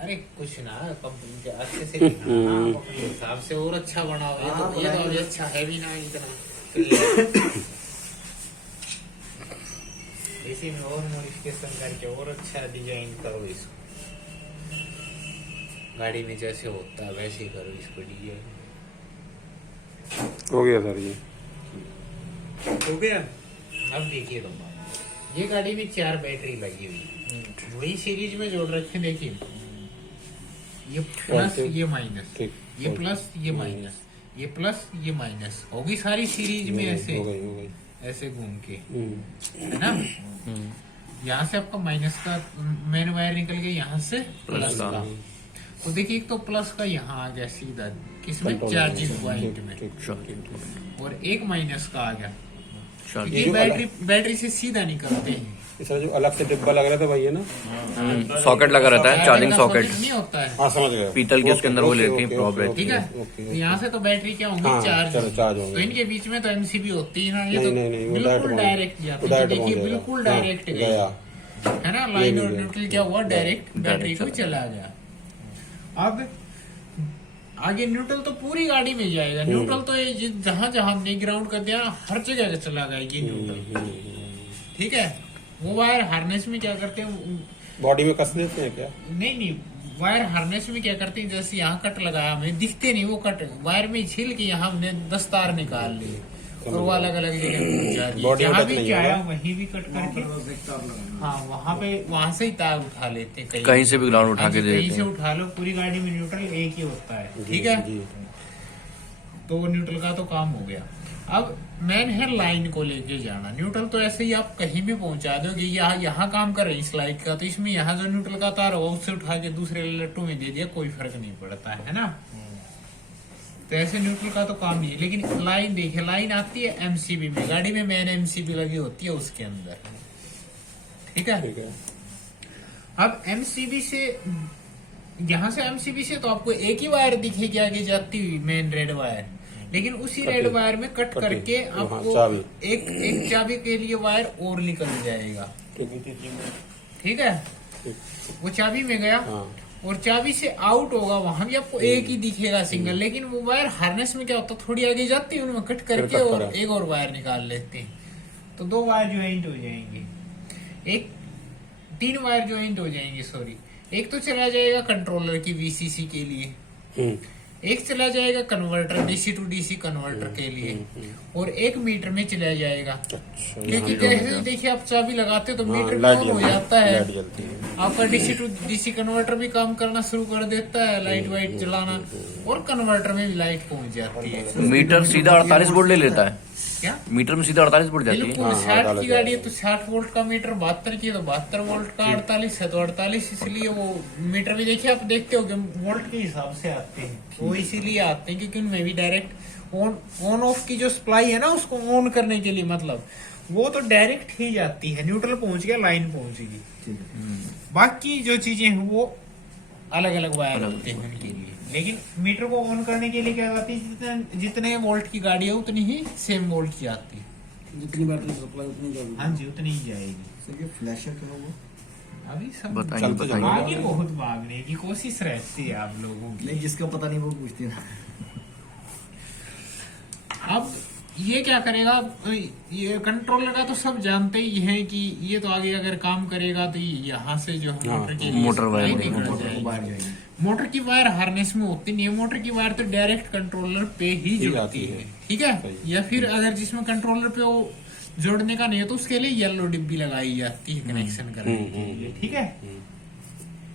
अरे कुछ ना कंपनी के अच्छे से लेना, आप अपने हिसाब से और अच्छा बनाओ। ये तो अभी अच्छा है भी ना इतना, इसी में और मॉडिफिकेशन करके और अच्छा डिजाइन करो इसको। गाड़ी में जैसे होता है वैसे ही करो इसको डिजाइन। हो गया सर ये। हो गया। अब देखिए तुम, ये गाड़ी में 4 बैटरी लगी हुई, वही सीरीज में जोड़ रखे। देखिए ये प्लस ये माइनस, ये प्लस ये माइनस, ये प्लस ये माइनस होगी सारी सीरीज में ऐसे हो गई। ऐसे घूम के, है ना। यहाँ से आपका माइनस का मेन वायर निकल गया, यहाँ से प्लस का। तो देखिए एक तो प्लस का यहाँ आ गया सीधा किसमें, चार्जिंग पॉइंट में, और एक माइनस का आ गया। ये बैटरी से सीधा निकलते हैं। इसका जो अलग से डिब्बा लग रहा था भाई है ना, सॉकेट लगा रहता है, चार्जिंग सॉकेट नहीं होता है। हाँ समझ गया। पीतल के उसके अंदर वो लेते हैं प्रॉब रहती ठीक है। तो यहाँ से तो बैटरी क्या होंगी, चार्ज। तो इनके बीच में तो एमसीबी होती है ना, ये तो बिल्कुल डायरेक्ट जाती है। देखिए बिल्कुल डायरेक्ट गया, है ना। लाइन और न्यूट्रल क्या हुआ, डायरेक्ट बैटरी को चला गया। अब आगे न्यूट्रल तो पूरी गाड़ी में जाएगा। न्यूट्रल तो ये जहां जहां हमने ग्राउंड कर दिया हर जगह चला गया ये न्यूट्रल। ठीक है। वो वायर हार्नेस में क्या करते हैं, बॉडी में कस देते हैं क्या? नहीं, वायर हार्नेस में क्या करते हैं, जैसे यहाँ कट लगाया हमें दिखते नहीं, वो कट वायर में छिल के यहाँ हमने 10 तार निकाल लिए और वो अलग अलग जगह जहाँ भी चाहे वहीं भी कट करके, हाँ वहाँ से ही तार उठा लेते हैं। कहीं से भी ग्राउंड उठा के कहीं से उठा लो, पूरी गाड़ी में न्यूट्रल एक ही होता है। ठीक है। तो न्यूट्रल का तो काम हो गया। अब मेन है लाइन को लेके जाना। न्यूट्रल तो ऐसे ही आप कहीं भी पहुंचा दोगे, यहाँ काम कर रही इस लाइट का, तो इसमें यहाँ जो न्यूट्रल का तार होगा उससे उठा के दूसरे लट्टू में दे दिया, कोई फर्क नहीं पड़ता है ना। तो ऐसे न्यूट्रल का तो काम नहीं है। लेकिन लाइन देखिए, लाइन आती है एमसीबी में, गाड़ी में मेन एमसीबी लगी होती है उसके अंदर। ठीक है। अब एमसीबी से, यहाँ से एमसीबी से तो आपको एक ही वायर दिखेगी आगे जाती हुई, मेन रेड वायर। लेकिन उसी रेड वायर में कट करके आपको एक चाबी के लिए वायर और निकल जाएगा। ठीक है। वो चाबी में गया और चाबी से आउट होगा, वहां भी आपको एक ही दिखेगा सिंगल। लेकिन वो वायर हार्नेस में क्या होता है, थोड़ी आगे जाती है, उनमें कट करके और एक और वायर निकाल लेते हैं, तो 2 वायर ज्वाइंट हो जाएंगे। 3 वायर ज्वाइंट हो जाएंगे, सॉरी। एक तो चला जाएगा कंट्रोलर की वीसीसी के लिए, एक चला जाएगा converter DC to DC converter के लिए, और एक मीटर में चला जाएगा। क्योंकि जैसे देखिए आप चाबी लगाते तो मीटर में ऑन हो जाता है, आपका डीसी टू डीसी कन्वर्टर भी काम करना शुरू कर देता है, लाइट वाइट जलाना, और कन्वर्टर में भी लाइट पहुंच जाती है। मीटर सीधा 48 वोल्ट ले लेता है क्या? मीटर में सीधा 48 वोल्ट जाती है। बिल्कुल 60 की गाड़ी है तो 60 वोल्ट का मीटर, 72 की है तो 72 वोल्ट का, 48 है तो 48। इसलिए वो मीटर भी देखिए आप देखते हो कि वोल्ट के हिसाब से आते हैं, वो इसीलिए आते हैं क्योंकि उनमें भी डायरेक्ट ऑन ऑफ की जो सप्लाई है ना, उसको ऑन करने के लिए, मतलब वो तो डायरेक्ट ही जाती है। न्यूट्रल पहुंच गया, लाइन पहुंचेगी। बाकी जो चीजें हैं वो अलग अलग वायर होते हैं उनके लिए। लेकिन मीटर को ऑन करने के लिए क्या जाती है, जितने वोल्ट की गाड़ी है उतनी ही सेम वोल्ट की आती है, जितनी बैटरी सप्लाई उतनी जाएगी। हाँ जी, उतनी ही जाएगी। सर ये फ्लैशर क्या होगा? अभी सब बताइए। आगे बहुत भागने की कोशिश रहती है आप लोगों की। नहीं, जिसका पता नहीं वो पूछती है। अब ये क्या करेगा, ये कंट्रोलर का तो सब जानते ही हैं कि ये तो आगे अगर काम करेगा तो यहाँ से जो मोटर के लिए मोटर वायर निकल जाएगी। मोटर की वायर हार्नेस में होती नहीं है, मोटर की वायर तो डायरेक्ट कंट्रोलर पे ही जुड़ती है। ठीक है। या फिर अगर जिसमें कंट्रोलर पे वो जोड़ने का नहीं है तो उसके लिए येलो डिब्बी लगाई जाती है कनेक्शन करने के लिए। ठीक है।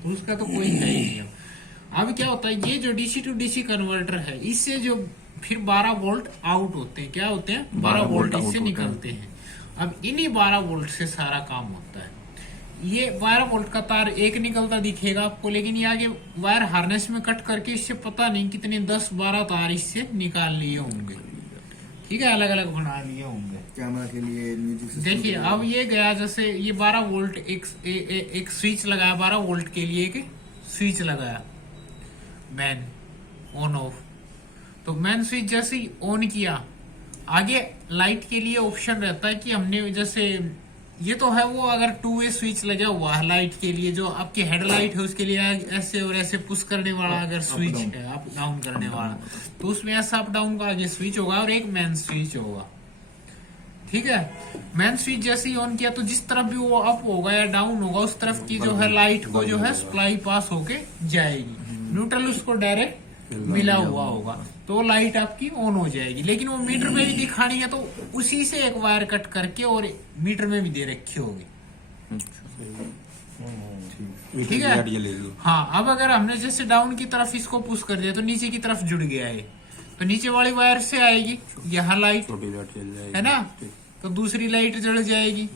तो उसका तो कोई है ही नहीं। अब क्या होता है, ये जो डीसी टू डीसी कन्वर्टर है, इससे जो फिर 12 वोल्ट आउट होते हैं, क्या होते हैं, 12 वोल्ट इससे निकलते हैं। अब इन्हीं 12 वोल्ट से सारा काम होता है। ये 12 वोल्ट का तार एक निकलता दिखेगा आपको, लेकिन ये आगे वायर हार्नेस में कट करके इससे पता नहीं कितने 10-12 तार इससे निकाल लिए होंगे। ठीक है। अलग अलग बना लिए होंगे कैमरा के लिए, म्यूजिक सिस्टम। देखिए अब ये गया, जैसे ये 12 वोल्ट एक स्विच लगाया, 12 वोल्ट के लिए एक स्विच लगाया, मैन ऑन ऑफ। तो मैन स्विच जैसे ही ऑन किया, आगे लाइट के लिए ऑप्शन रहता है कि हमने जैसे ये तो है वो अगर 2 वे स्विच लगा हुआ है लाइट के लिए, जो आपकी हेडलाइट है उसके लिए ऐसे और ऐसे पुश करने वाला अगर स्विच है, अप डाउन करने वाला, तो उसमें ऐसा अप डाउन का आगे स्विच होगा और एक मेन स्विच होगा। ठीक है, मेन स्विच जैसे ही ऑन किया तो जिस तरफ भी वो अप होगा या डाउन होगा उस तरफ की जो है लाइट को जो है सप्लाई पास होके जाएगी, न्यूट्रल उसको डायरेक्ट मिला हुआ होगा तो लाइट आपकी ऑन हो जाएगी। लेकिन वो मीटर में भी दिखानी है तो उसी से एक वायर कट करके और मीटर में भी दे रखी होगी। ठीक है, हाँ। अब अगर हमने जैसे डाउन की तरफ इसको पुश कर दिया तो नीचे की तरफ जुड़ गया है, तो नीचे वाली वायर से आएगी यहाँ लाइट, है ना, तो दूसरी लाइट जल जाएगी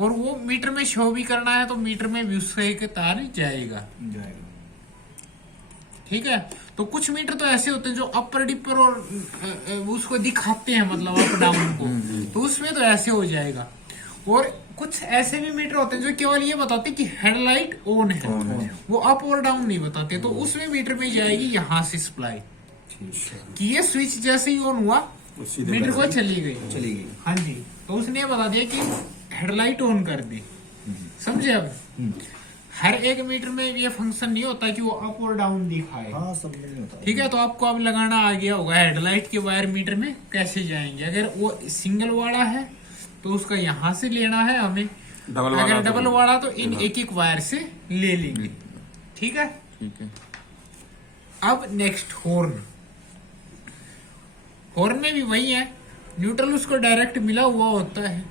और वो मीटर में शो भी करना है तो मीटर में भी उससे एक तार जाएगा। ठीक है, तो कुछ मीटर तो ऐसे होते हैं जो अपर डिपर और उसको दिखाते हैं, मतलब अप डाउन को, तो उसमें तो ऐसे हो जाएगा। और कुछ ऐसे भी मीटर होते हैं जो केवल ये बताते हैं कि हेडलाइट ऑन है, वो अप और डाउन नहीं बताते, तो उसमें मीटर में जाएगी यहाँ से सप्लाई कि ये स्विच जैसे ही ऑन हुआ मीटर को चली गई। हाँ जी, तो उसने ये बता दिया कि हेडलाइट ऑन कर दी। समझे? अब हर एक मीटर में ये फंक्शन नहीं होता कि वो अप और डाउन दिखाए। हाँ, सब में नहीं होता। ठीक है, तो आपको अब लगाना आ गया होगा हेडलाइट के वायर मीटर में कैसे जाएंगे। अगर वो सिंगल वाला है तो उसका यहाँ से लेना है हमें, अगर डबल वाला तो इन एक एक वायर से ले लेंगे। ठीक है, अब नेक्स्ट हॉर्न। हॉर्न में भी वही है, न्यूट्रल उसको डायरेक्ट मिला हुआ होता है।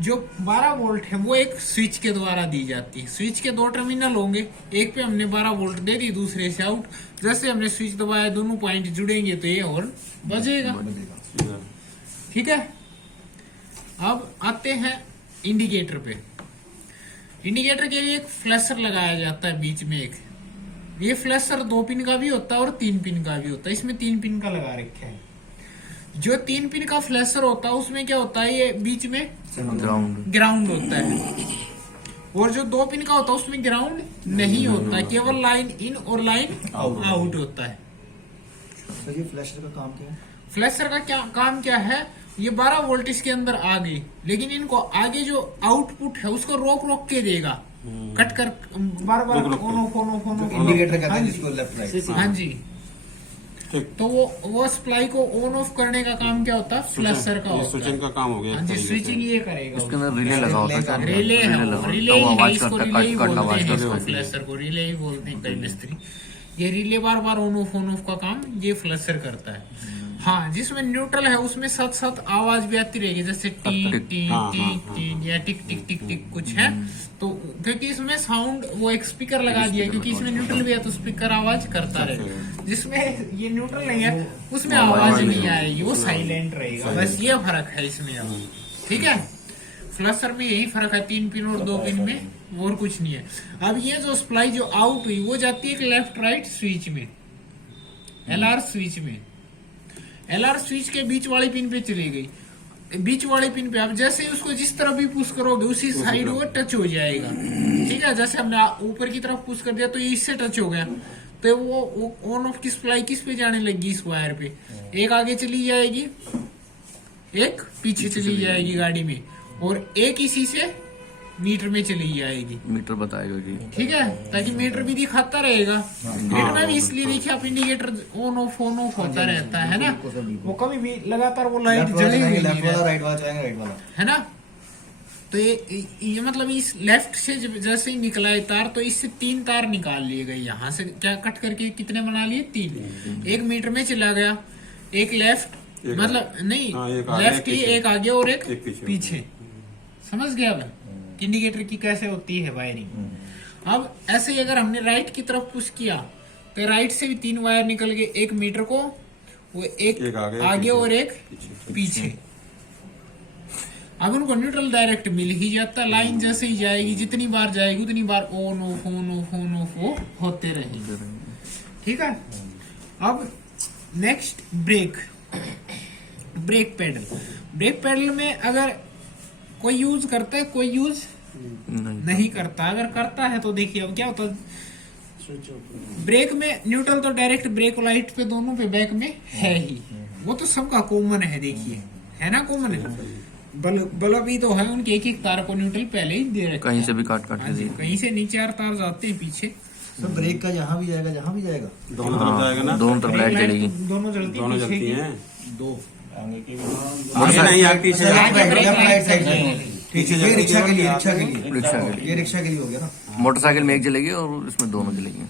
जो 12 वोल्ट है वो एक स्विच के द्वारा दी जाती है। स्विच के 2 टर्मिनल होंगे, एक पे हमने 12 वोल्ट दे दी, दूसरे से आउट। जैसे हमने स्विच दबाया दोनों पॉइंट जुड़ेंगे तो ये हॉर्न बजेगा। ठीक है, अब आते हैं इंडिकेटर पे। इंडिकेटर के लिए एक फ्लैशर लगाया जाता है बीच में एक। ये फ्लैशर 2 पिन का भी होता है और 3 पिन का भी होता है। इसमें 3 पिन का लगा रखा है। जो 3 पिन का फ्लैशर होता है उसमें क्या होता है, ये बीच में ग्राउंड होता है, और जो 2 पिन का होता है उसमें ग्राउंड नहीं होता, केवल लाइन इन और लाइन आउट होता है। तो ये फ्लैशर का काम क्या है? फ्लैशर का क्या काम क्या है, ये 12 वोल्ट इसके अंदर आ गई, लेकिन इनको आगे जो आउटपुट है उसको रोक रोक के देगा, कट कर बार बार ऑन इंडिकेटर कहते हैं जिसको, लेफ्ट राइट। हाँ जी, तो वो सप्लाई को ऑन ऑफ करने का काम क्या होता है, फ्लैशर का होता है। स्विचिंग का काम हो गया। हाँ जी, स्विचिंग ये करेगा। इसके अंदर रिले लगा होता है, रिले है, रिले तो ही है, आवाज इसको करता रिले ही कट करना बोलते आवाज हैं, इसको करता फ्लैशर को रिले ही बोलते हैं कई मिस्त्री। ये relay bar bar on off का काम ये फ्लैशर करता है। हाँ, जिसमें न्यूट्रल है उसमें साथ साथ आवाज भी आती रहेगी, जैसे टी टी टी टी या टिक टिक टिक टिक कुछ है, तो क्योंकि इसमें साउंड वो एक स्पीकर लगा दिया, क्योंकि इसमें न्यूट्रल भी है तो स्पीकर आवाज करता रहे। जिसमें ये न्यूट्रल नहीं है उसमें आवाज नहीं आएगी, वो साइलेंट रहेगा। बस ये फर्क है इसमें। अब ठीक है, फ्लैशर में यही फर्क है, 3 पिन और 2 पिन में, और कुछ नहीं है। अब ये जो सप्लाई जो आउट हुई वो जाती है एक लेफ्ट राइट स्विच में, LR स्विच में। LR स्विच के बीच वाली पिन पे चली गई। बीच वाली पिन पे अब जैसे ही उसको जिस तरफ भी पुश करोगे उसी साइड वो टच हो जाएगा। ठीक है, जैसे हमने ऊपर की तरफ पुश कर दिया तो ये इससे टच हो गया, तो वो ऑन ऑफ की सप्लाई किस पे जाने लगी, इस वायर पे। एक आगे चली जाएगी, एक पीछे चली जाएगी गाड़ी में, और एक इसी से मीटर में चली जाएगी। मीटर बताएगा जी। ठीक है, ताकि मीटर भी दिखाता रहेगा। मीटर में भी इसलिए देखिए आप, इंडिकेटर ऑन ऑफ होता रहता है ना, वो कभी भी लगातार वो लाइट जली हुई नहीं रहती, राइट वाला चाहेंगे, राइट वाला, है ना। तो ये मतलब इस लेफ्ट से जैसे ही निकला है तार, तो इससे 3 तार निकाल लिए गए। यहाँ से क्या कट करके कितने बना लिए, 3। एक मीटर में चला गया, एक लेफ्ट मतलब नहीं, लेफ्ट ही, एक आगे और एक पीछे। समझ गया अब इंडिकेटर की कैसे होती है वायरिंग। अब ऐसे ही अगर हमने राइट की तरफ पुश किया तो राइट से भी 3 वायर निकल गए, एक मीटर को, वो एक आगे और एक पीछे। अब उनको न्यूट्रल डायरेक्ट मिल ही जाता, लाइन जैसे ही जाएगी, जितनी बार जाएगी उतनी बार ऑन ऑफ होते रहेंगे। ठीक है, अब नेक्स्ट ब्रेक पैडल में अगर कोई यूज करता है, कोई यूज नहीं करता। अगर करता है तो देखिए अब क्या होता है, ब्रेक में न्यूट्रल तो डायरेक्ट ब्रेक लाइट पे दोनों पे बैक में है ही, वो तो सबका कॉमन है। देखिए है ना, कॉमन है। बल्ब ही तो है, उनके एक एक तार को न्यूट्रल पहले ही दे रखे कहीं हैं। से भी काट काट हाँ के जी, दे। कहीं से नीचे 4 तार जाते हैं पीछे। सर ब्रेक का यहाँ भी जाएगा, जहाँ भी जाएगा। दोनों तरफ जाएगा ना, दोनों तरफ लाइट जलेगी। दोनों जलती दोनों पीछे जलती की। हैं। दो आगे नहीं, आगे पीछे। लेफ्ट राइट साइड में। पीछे ये रिक्शा के लिए, रिक्शा के लिए। ये रिक्शा के लिए हो गया ना। मोटरसाइकिल में एक जलेगी और इसमें दोनों जलेगी।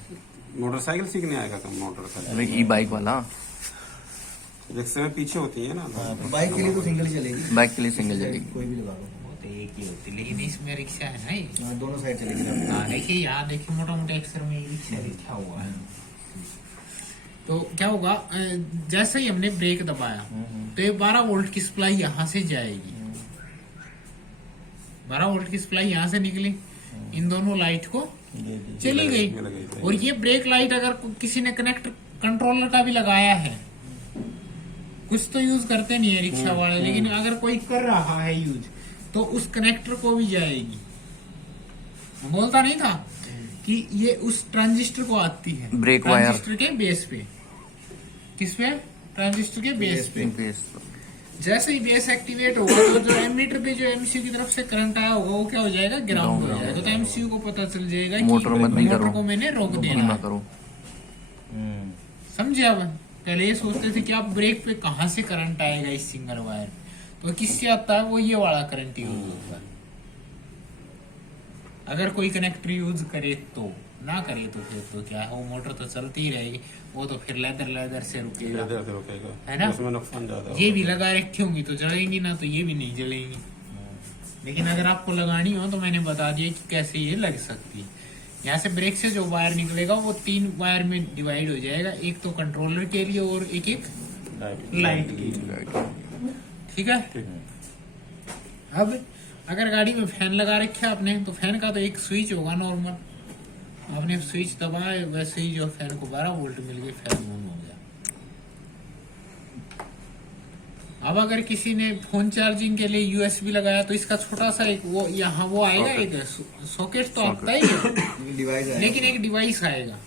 मोटरसाइकिल सीखने आएगा कम, मोटरसाइकिल ई बाइक वाला। रिक्शे में पीछे होती है ना। बाइक के लिए तो सिंगल ही चलेगी, बाइक के लिए सिंगल जलेगी। कोई भी लगा लो। वो तो एक ही होती, लेकिन इसमें रिक्शा है ना ये। हाँ, दोनों साइड चलेगी। हाँ देखिए यहाँ देखिए, मोटा मोटा अक्षर में ये रिक्शा लिखा हुआ है। तो क्या होगा, जैसे ही हमने ब्रेक दबाया तो ये 12 वोल्ट की सप्लाई यहाँ से जाएगी। 12 वोल्ट की सप्लाई यहाँ से निकली, इन दोनों लाइट को चली गई। और ये ब्रेक लाइट अगर किसी ने कनेक्ट कंट्रोलर का भी लगाया है, कुछ तो यूज करते नहीं है रिक्शा वाले, लेकिन अगर कोई कर रहा है यूज तो उस कनेक्टर को भी जाएगी। बोलता नहीं था कि ये उस ट्रांजिस्टर को आती है, ब्रेक वायर। ट्रांजिस्टर के बेस पे। किस पे? ट्रांजिस्टर के बेस पे। जैसे ही बेस एक्टिवेट होगा तो जो एमीटर पे जो एमसीयू की तरफ से करंट आया होगा वो क्या हो जाएगा, ग्राउंड हो जाएगा। तो एमसीयू को पता चल जाएगा कि मोटर को मैंने रोक देना है। करो। समझे? अब पहले ये सोचते थे कि आप ब्रेक पे कहां से करंट आएगा इस सिंगल वायर, तो किससे आता है, वो ये वाला करंट यूज होता है। अगर कोई कनेक्टर यूज करे तो, ना करे तो फिर तो क्या है, वो मोटर तो चलती ही रहेगी, वो तो फिर लेदर से रुकेगा, है ना। उसमें नुकसान ज्यादा ये भी लगा रखी होंगी तो जलेंगी ना, तो ये भी नहीं जलेंगी। लेकिन अगर आपको लगानी हो तो मैंने बता दिया कि कैसे ये लग सकती है। यहाँ से ब्रेक से जो वायर निकलेगा वो 3 वायर में डिवाइड हो जाएगा, एक तो कंट्रोलर के लिए और एक लाइट के लिए। ठीक है। अब अगर गाड़ी में फैन लगा रखा आपने तो फैन का तो एक स्विच होगा नॉर्मल, आपने स्विच दबाया, वैसे ही जो फैन को 12 वोल्ट मिल गए, फैन ऑन हो गया। अब अगर किसी ने फोन चार्जिंग के लिए यूएसबी लगाया तो इसका छोटा सा एक वो यहाँ वो आएगा, एक सॉकेट तो आता ही है, डिवाइस है, लेकिन एक डिवाइस आएगा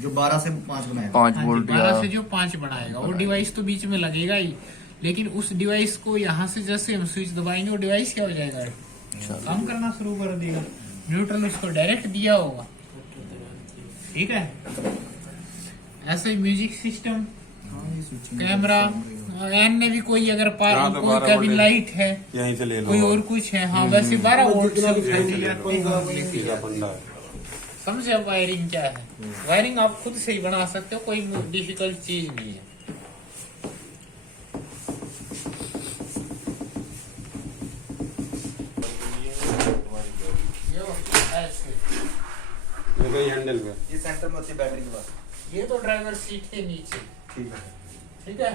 जो 12 से 5 बनाएगा। 5 वोल्ट 12 से जो 5 बनाएगा, वो डिवाइस तो बीच में लगेगा ही, लेकिन उस डिवाइस को यहाँ से जैसे हम स्विच दबाएंगे वो डिवाइस क्या हो जाएगा, काम करना शुरू कर देगा। न्यूट्रल उसको डायरेक्ट दिया होगा। ठीक है। ऐसे ही म्यूजिक सिस्टम, कैमरा, एन ने भी कोई अगर कोई कैबिन लाइट है, यहीं से ले लो, कोई और कुछ है, हाँ वैसे 12 वोल्ट समझे। अब वायरिंग क्या है, वायरिंग आप खुद से ही बना सकते हो, कोई डिफिकल्ट चीज नहीं है। हैंडल पे ये सेंटर में होती है बैटरी के पास। ये तो ड्राइवर सीट के नीचे। ठीक है। ठीक है।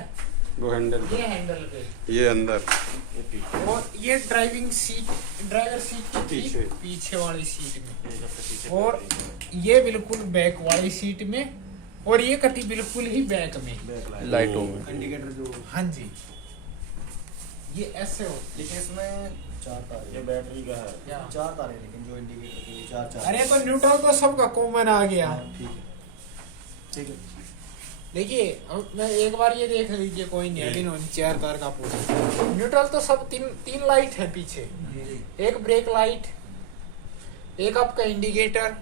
वो हैंडल ये हैंडल पे, ये अंदर, और ये ड्राइविंग सीट, ड्राइवर सीट के ठीक पीछे वाली सीट में, और ये बिल्कुल बैक वाली सीट में, और ये कटी बिल्कुल ही बैक में लाइट हो इंडिकेटर जो, हाँ जी, ये ऐसे हो। लेकिन इसमें 4 तार है। ये बैटरी का है। क्या? 4 तार है, लेकिन जो इंडिकेटर के लिए 4 अरे तो न्यूट्रल तो सबका कॉमन आ गया। ठीक है, ठीक है। देखिए अब मैं एक बार ये देख लीजिए, कोई नहीं है, 4 तार का पूरा न्यूट्रल तो सब तीन लाइट है पीछे, एक ब्रेक लाइट, एक आपका इंडिकेटर,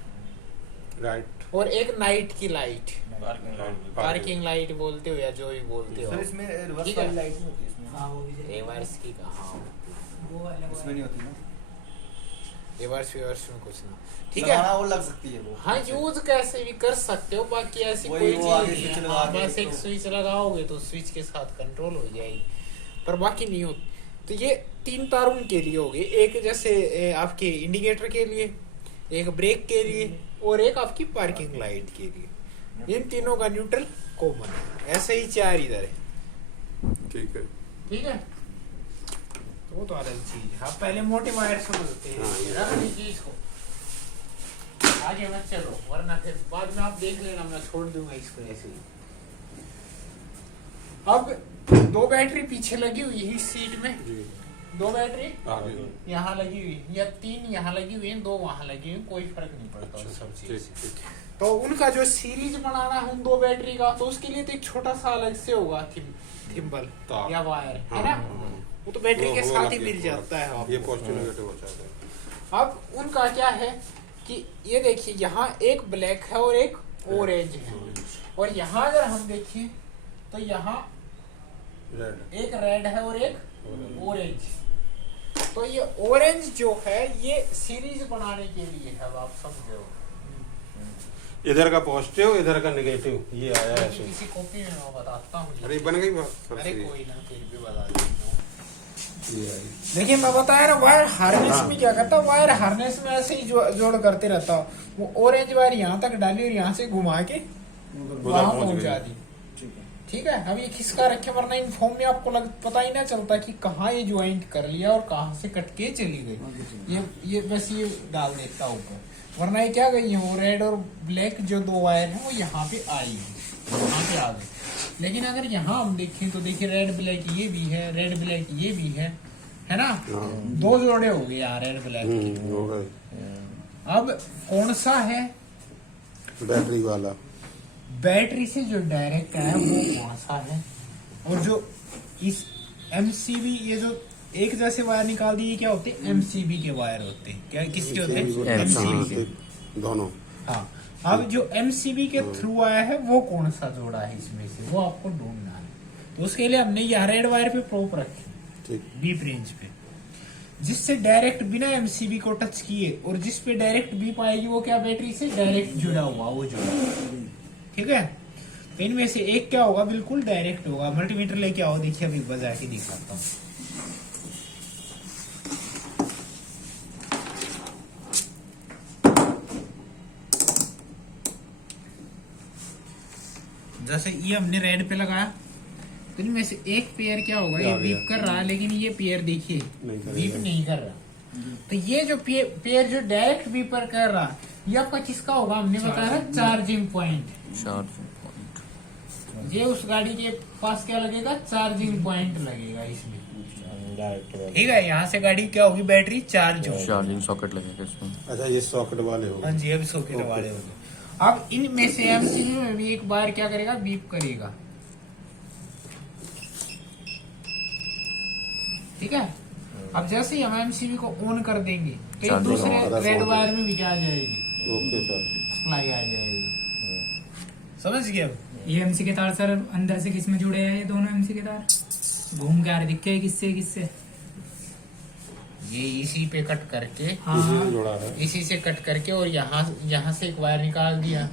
राइट, और एक नाइट की light, parking light parking light बोलते हो या जो भी बोलते हो। सर इसमें रिवर्स ठीक है। वाली लाइट नहीं होती इसमें। रिवर्स की कहा, इसमें नहीं होती ना। रिवर्स में कुछ नहीं। ठीक लगाना है। और लग सकती है वो। हाँ, यूज कैसे भी कर सकते हो, बाकी ऐसी वही कोई वो चीज आगे नहीं स्विच है। लगा हाँ, के बस एक तो- स्विच लगाओगे तो स्विच के साथ कंट्रोल हो जाएगी, पर बाकी नहीं होती। तो ये 3 तारों के लिए होगी, एक जैसे आपके इंडिकेटर के लिए, एक ब्रेक के लिए, और एक आपकी पार्किंग लाइट के लिए। इन तीनों का न्यूट्रल कॉमन है, ऐसे ही 4 इधर है। ठीक है। ठीक है। तो वो तो अलग चीज है। आप पहले मोटे वायर समझते हैं, रख लीजिए इसको, आगे मत चलो, वरना फिर बाद में आप देख लेना, मैं छोड़ दूंगा इसको ऐसे ही। अब 2 बैटरी पीछे लगी हुई है इस सीट में, जी 2 बैटरी आगे यहाँ लगी हुई है, या 3 यहाँ लगी हुई है, 2 वहाँ लगी हुई, कोई फर्क नहीं पड़ता उस सब चीज से। ठीक, तो उनका जो सीरीज बनाना है उन 2 बैटरी का, तो उसके लिए तो एक छोटा सा अलग से होगा थिम्बल तार। या वायर, है हाँ, ना। हाँ। वो तो बैटरी के वो साथ ही अलग मिल जाता है आपको। ये पॉजिटिव नेगेटिव हो जाता है। अब उनका क्या है कि ये देखिए यहाँ एक ब्लैक है और एक ऑरेंज है, और यहाँ अगर हम देखें तो यहाँ रेड एक रेड है और एक ऑरेंज। तो ये ऑरेंज जो है ये सीरीज बनाने के लिए है, अब आप समझो। इधर का पॉजिटिव इधर का नेगेटिव ये आया है क्योंकि किसी कॉपी में मैं बताता हूँ। अरे बन गई बात सर अरे से कोई ना, फिर भी बता देता हूँ। ये आई। देखिए मैं बताया ना, वायर हार्नेस हाँ। में क्या करता हूँ, वायर हार्नेस में ऐसे ही जोड़ करते रहता हूँ। वो ऑरेंज वायर यहाँ तक डाली और यहाँ से घुमा के वहां पहुंच पहुंचा गई। दी। ठीक है, अब ये खिसका रखे, वरना इन फॉर्म में आपको पता ही ना चलता कि कहाँ ये ज्वाइंट कर लिया और कहाँ से कट के चली गई। ये बस ये डाल देता ऊपर, वरना ये क्या गई है, वो रेड और ब्लैक जो दो वायर है वो यहाँ पे आई है, यहाँ पे आ गई। लेकिन अगर यहाँ हम देखें तो देखिए रेड ब्लैक ये भी है, रेड ब्लैक ये भी है ना। हाँ। दो जोड़े हो गए यार रेड ब्लैक के। हो गए। अब कौन सा है बैटरी वाला बैटरी से जो डायरेक्ट है वो कौन सा है, और जो इस एमसीबी ये जो एक जैसे वायर निकाल दिए क्या होते हैं, एमसीबी के वायर होते हैं। क्या किसके होते हैं, एमसीबी के। दोनों। हाँ, अब जो एमसीबी के थ्रू आया है वो कौन सा जोड़ा है इसमें से, वो आपको ढूंढना है। तो उसके लिए हमने यहाँ रेड वायर पे प्रोप रखी बीप रेंज पे, जिससे डायरेक्ट बिना एमसीबी को टच किए, और जिस पे डायरेक्ट बीप आएगी वो क्या बैटरी से डायरेक्ट जुड़ा हुआ वो जोड़ा। ठीक है, तो इनमें से एक क्या होगा, बिल्कुल डायरेक्ट होगा। मल्टीमीटर लेके आओ, देखिए अभी बजा के दिखाता हूँ। जैसे ये हमने रेड पे लगाया, तो इनमें से एक पेयर क्या होगा, ये बीप कर रहा है, लेकिन ये पेयर देखिए बीप नहीं कर रहा। तो ये जो पेयर जो डायरेक्ट बीपर कर रहा, ये आपका किसका होगा, हमने बताया चार्जिंग पॉइंट। ये उस गाड़ी के पास क्या लगेगा, चार्जिंग पॉइंट लगेगा इसमें। ठीक है, यहाँ से गाड़ी क्या होगी, बैटरी चार्ज होगी। चार्जिंग सॉकेट लगेगा इसमें। अच्छा ये सॉकेट वाले हो हाँ जी, अब सॉकेट वाले होंगे। अब इनमें से एमसीबी में भी एक बार क्या करेगा, बीप करेगा। ठीक है, अब जैसे ही हम एमसीबी को ऑन कर देंगे तो एक दूसरे रेड वायर में भी क्या आ जाएगी, ओके सर सप्लाई आ जाएगी। समझ गए। अब ये एमसी के तार सर अंदर से किस में जुड़े हैं, ये दोनों एमसी के तार घूम के आ रहे दिखे हैं, किससे किससे, ये इसी पे कट करके, हाँ इसी से जुड़ा है। इसी से कट करके, और यहाँ से एक वायर निकाल दिया,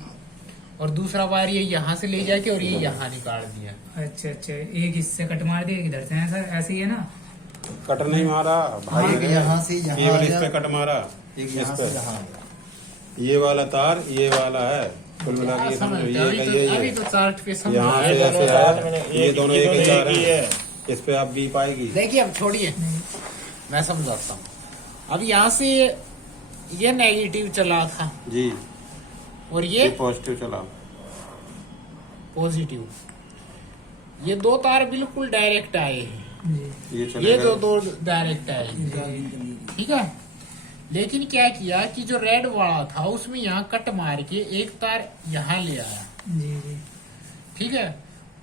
और दूसरा वायर ये यहाँ से ले जाके और ये यहाँ निकाल दिया। अच्छा अच्छा, एक इससे कट मार दिया, एक इधर से है सर, ऐसे ही है ना। कट नहीं मारा भाई, एक यहाँ से यहाँ केवल आ इस गया, पे कट मारा, एक इस यहाँ से पे यहाँ। ये वाला तार ये वाला है, कुल मिला के ये समझो, अभी ये तो चार्ट पे समझ यहाँ से ऐसे है, ये दोनों एक ही तार है, इस पे आप बीप आएगी। देखिए, अब छोड़िए मैं समझाता हूँ। अब यहाँ से ये नेगेटिव चला था जी, और ये ये पॉजिटिव चला। पॉजिटिव, ये दो तार बिल्कुल डायरेक्ट आए हैं, जी ये ये चलेगा जो दो डायरेक्ट आए हैं। ठीक है, लेकिन क्या किया कि जो रेड वाला था उसमें यहाँ कट मार के एक तार यहाँ ले आया। जी जी। ठीक है,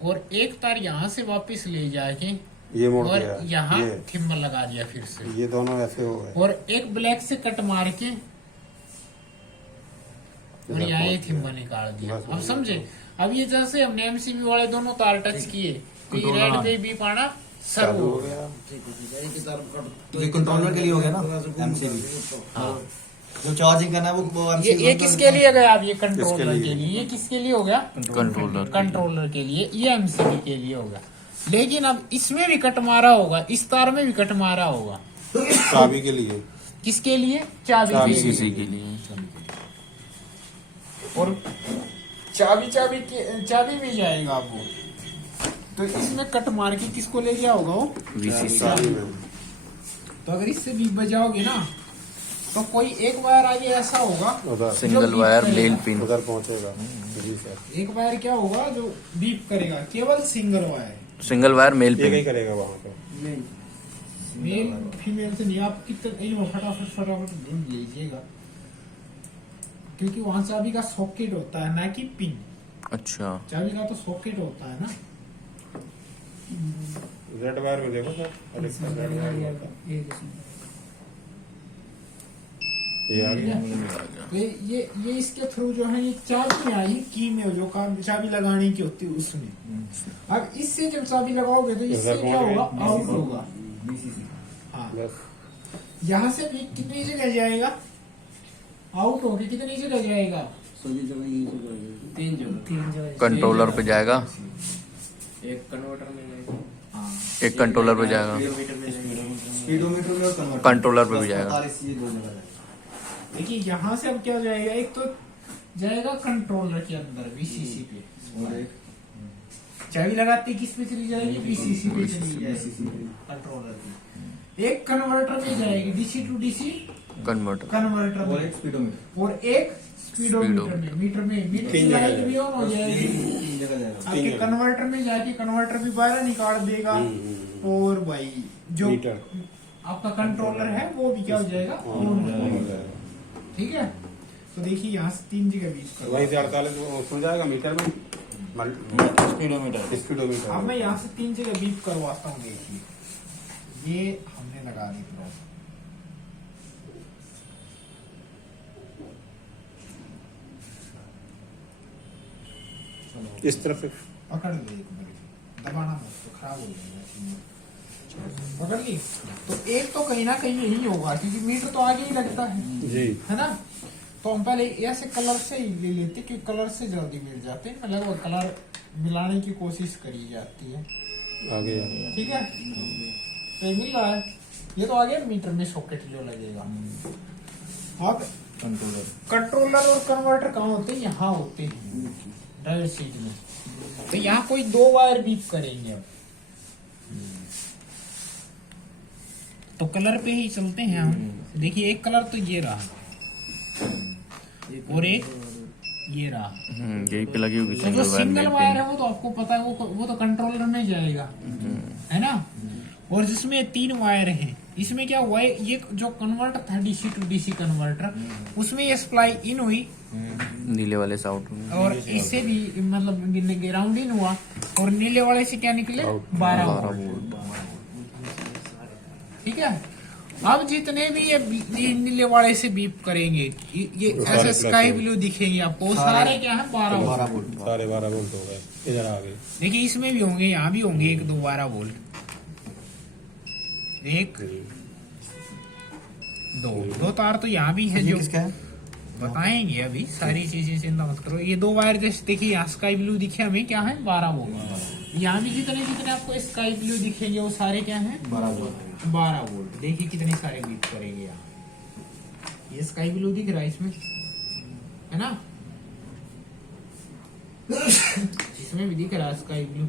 और एक तार यहाँ से वापस ले जाके ये मोड़ और दिया, यहाँ ये थिम्बल लगा दिया फिर से, ये दोनों ऐसे हो गए। और एक ब्लैक से कट मार के और यहाँ ये थिम्बल निकाल दिया। बस अब समझे। अब ये जैसे हमने एमसीबी वाले दोनों तार टच किए तो ये रेड पे भी पाना शुरू हो गया। तो ये कंट्रोलर के लिए हो गया ना एमसीबी। हाँ, जो चार्जिंग करना है वो ये किसके लिए गया, अब ये किसके कंट्रोलर लिए? के लिए, ये किसके लिए हो गया, कंट्रोलर के लिए, ये एमसीबी के लिए होगा। लेकिन अब इसमें भी कट मारा होगा, इस तार में भी कट मारा होगा, चाबी के लिए, किसके लिए, चाबी के लिए। इसी के लिए और चाबी भी जाएगा वो, तो इसमें कट मार के किसको ले गया होगा वो, वीसीसी। चाबी में। तो अगर इससे भी बजाओगे ना तो कोई एक वायर आगे ऐसा होगा, उधर सिंगल वायर मेल पिन। उधर पहुंचेगा। जी सर, एक वायर क्या होगा जो बीप करेगा, केवल single wire, single wire male ये ही पिन। करेगा वहाँ पे। मेल फीमेल से नहीं। आप कितने इनको फटाफट ढूंढ लीजिएगा, क्योंकि वहां चाबी का सॉकेट होता है ना कि पिन। अच्छा, चाबी का तो सॉकेट होता है ना। रेड वायर में देखो सर, अधिकतर रेड वायर में होता है। ये आ गया। ये इसके थ्रू जो है ये चाबी आई की में जो काम चाबी लगाने की होती है उसमें। अब इससे जब चाबी लगाओगे तो इससे क्या होगा, आउट होगा। हाँ, बस यहाँ से भी कितनी जगह जाएगा, आउट होके कितनी जगह जाएगा, तीन जगह कंट्रोलर पे जाएगा, एक कन्वर्टर में जाएगी। हाँ एक कंट्रोलर पे जाएगा, किलोमीटर में जाएगी। स्पीडोमीटर में और कन्वर्टर कंट्रोलर पे भी जाएगा। 45 ये दो जगह है। देखिए यहाँ से अब क्या जाएगा, एक तो जाएगा कंट्रोलर के अंदर वीसीसी पे, और एक चाबी लगाते किस पे चली जाएगी, वीसीसी पे चली जाएगी कंट्रोलर की। एक कन्वर्टर में जाएगी DC to DC converter, converter और में, एक स्पीडोमीटर। और एक स्पीडोमीटर में, मीटर तीन की जगह लाइट भी ऑन हो जाएगी। 3 जगह जाएगा। आपके कन्वर्टर में जाके कन्वर्टर भी बाहर निकाल देगा, और भाई जो मीटर आपका कंट्रोलर है वो भी क्या हो जाएगा, ऑन ऑन हो हो जाएगा। जाएगा। ठीक है, तो देखिए यहाँ से 3 जगह बीच तो कर, वहीं से 48 उसमें जाएगा मीटर में, स्पीडोमीटर। स्पीडोमीटर। अब मैं यहाँ से 3 जगह बीप करवाता हूँ। देखिए ये हमने लगा दी प्रोब, इस तरफ से पकड़ ले एक बार, दबाना मत तो खराब हो जाएगा। पकड़ ली तो एक तो कहीं ना कहीं यही होगा, क्योंकि मीटर तो आगे ही लगता है जी। ना। तो हम पहले ऐसे कलर से ही ले लेते, क्योंकि कलर से जल्दी मिल जाते हैं, मतलब वो कलर मिलाने की कोशिश करी जाती है। आगे आ गया। ठीक है, तो ये मिल रहा है, ये तो आगे मीटर में सॉकेट जो लगेगा। अब कंट्रोलर और कन्वर्टर कहाँ होते हैं, यहाँ होते हैं ड्राइवर सीट में। तो यहाँ कोई 2 वायर बीप करेंगे। अब तो कलर पे ही चलते हैं हम। देखिए एक कलर तो ये रहा, और एक ये रहा। यही पे लगी होगी तो जो single wire single male wire pin. है वो तो आपको पता है, वो तो कंट्रोलर में जाएगा, है ना। और जिसमें 3 वायर हैं, इसमें क्या हुआ है, ये जो कन्वर्टर था डीसी टू डीसी कन्वर्टर, उसमें ये सप्लाई इन हुई नीले वाले से आउट होंगे। और इससे भी मतलब ग्राउंड इन हुआ, और नीले वाले से क्या निकले, 12 वोल्ट। ठीक है, अब जितने भी ये नीले वाले से बीप करेंगे, ये सारे ऐसे प्लस स्काई है। ब्लू दिखेंगे आपको, वो सारे क्या है, 12 वोल्ट। सारे 12 वोल्ट हो गए। इधर आ गए। देखिए इसमें भी होंगे, यहाँ भी होंगे 1 2 12 वोल्ट, 1 2 तार तो यहाँ भी है, ये जो किसका है? बताएंगे अभी, सारी चीजें चिंता मत करो। ये 2 वायर जैसे देखिए, यहाँ स्काई ब्लू दिखे हमें, क्या है, 12 वोल्ट। यहाँ भी जितने जितने आपको स्काई ब्लू दिखेंगे वो सारे क्या है, 12 वोल्ट। देखिए कितने सारे बीप करेंगे यहाँ। ये स्काई ब्लू दिख रहा है इसमें, है ना, इसमें भी दिख रहा है स्काई ब्लू।